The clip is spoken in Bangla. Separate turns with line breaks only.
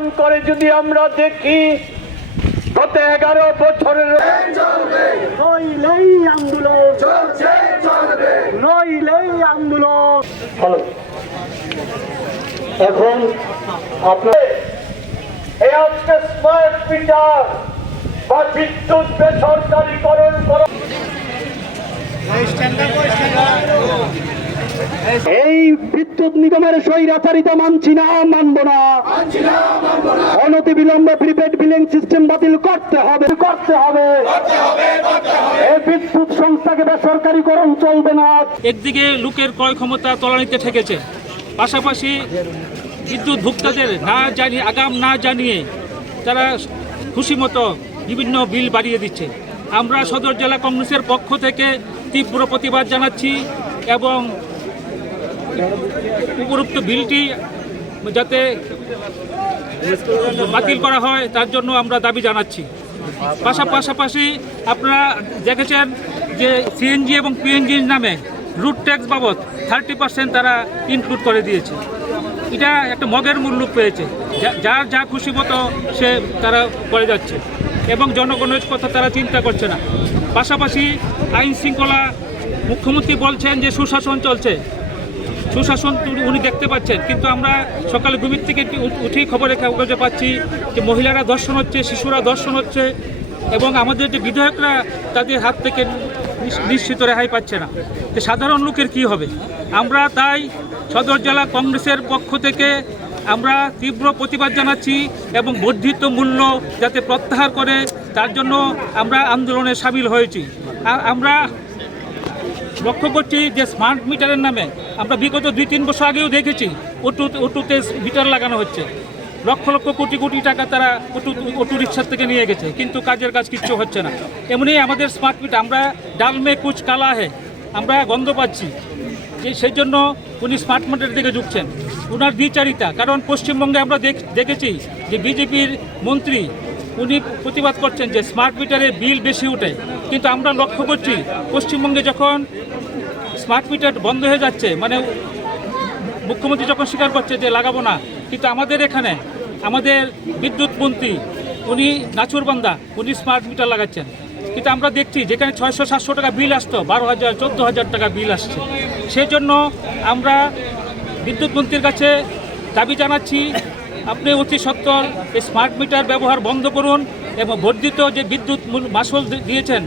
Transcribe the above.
অনুসন্ধান করে যদি আমরা দেখি গত এগারো বছরের নইলেই আন্দোলন। নইলেই আন্দোলন। এখন আপনার এই আজকে স্মার্ট মিটার বা বিদ্যুৎ বেসরকারীকরণ করা এই বিদ্যুৎ নিগমের স্বৈরাচারিতা মানছি না, মানব না। অনতি বিলম্বে প্রিপেড বিলিং সিস্টেম বাতিল করতে হবে করতে হবে। এই বিদ্যুৎ সংস্থাকে বেসরকারীকরণ চলবে না।
একদিকে লোকের ক্রয় ক্ষমতা তলানিতে ঠেকেছে, পাশাপাশি বিদ্যুৎ ভোক্তাদের না জানিয়ে, আগাম না জানিয়ে তারা খুশি মতো বিভিন্ন বিল বাড়িয়ে দিচ্ছে। আমরা সদর জেলা কংগ্রেসের পক্ষ থেকে তীব্র প্রতিবাদ জানাচ্ছি এবং উপরোক্ত বিলটি যাতে বাতিল করা হয়, তার জন্য আমরা দাবি জানাচ্ছি। পাশা পাশাপাশি আপনারা দেখেছেন যে সিএনজি এবং পিএনজির নামে রুট ট্যাক্স বাবদ থার্টি পার্সেন্ট তারা ইনক্লুড করে দিয়েছে। এটা একটা মগের মূল্য পেয়েছে। যার যা খুশি মতো সে তারা করে যাচ্ছে এবং জনগণের কথা তারা চিন্তা করছে না। পাশাপাশি আইন শৃঙ্খলা মুখ্যমন্ত্রী বলছেন যে সুশাসন চলছে। সুশাসন উনি- দেখতে পাচ্ছেন, কিন্তু আমরা সকালে ঘুমির থেকে উঠেই খবরে কাগজে পাচ্ছি যে মহিলারা দর্শন হচ্ছে, শিশুরা দর্শন হচ্ছে এবং আমাদের যে বিধায়করা তাদের হাত থেকে নিশ্চিত রেহাই পাচ্ছে না। তো সাধারণ লোকের কি হবে? আমরা তাই সদর জেলা কংগ্রেসের পক্ষ থেকে আমরা তীব্র প্রতিবাদ জানাচ্ছি এবং বর্ধিত মূল্য যাতে প্রত্যাহার করে, তার জন্য আমরা আন্দোলনে সামিল হয়েছি। আমরা লক্ষ্য করছি যে স্মার্ট মিটারের নামে আমরা বিগত দুই, তিন বছর আগেও দেখেছি অটো অটোতে মিটার লাগানো হচ্ছে। লক্ষ লক্ষ কোটি কোটি টাকা তারা অটো অটো রিক্সার থেকে নিয়ে গেছে, কিন্তু কাজের কাজ কিচ্ছু হচ্ছে না। এমনি আমাদের স্মার্ট মিটার আমরা ডালমে কুচ কালা হে, আমরা গন্ধ পাচ্ছি। যে, সেই জন্য উনি স্মার্ট মিটারের দিকে ঝুঁকছেন। ওনার দ্বিচারিতা, কারণ পশ্চিমবঙ্গে আমরা দেখ- দেখেছি যে বিজেপির মন্ত্রী, উনি প্রতিবাদ করছেন যে স্মার্ট মিটারে বিল বেশি ওঠে কিন্তু আমরা লক্ষ্য করছি, পশ্চিমবঙ্গে যখন স্মার্ট মিটার বন্ধ হয়ে যাচ্ছে। মানে মুখ্যমন্ত্রী যখন স্বীকার করছে যে লাগাবো না, কিন্তু আমাদের এখানে আমাদের বিদ্যুৎ মন্ত্রী, উনি নাচুরবান্দা উনি স্মার্ট মিটার লাগাচ্ছেন। কিন্তু আমরা দেখছি যেখানে ছয়শো সাতশো টাকা বিল আসতো, বারো হাজার, চোদ্দ হাজার টাকা বিল আসছে। সেই জন্য আমরা বিদ্যুৎ মন্ত্রীর কাছে দাবি জানাচ্ছি, আপনি অতি সত্বর এই স্মার্ট মিটার ব্যবহার বন্ধ করুন এবং বর্ধিত যে বিদ্যুৎ মাসুল দিয়েছেন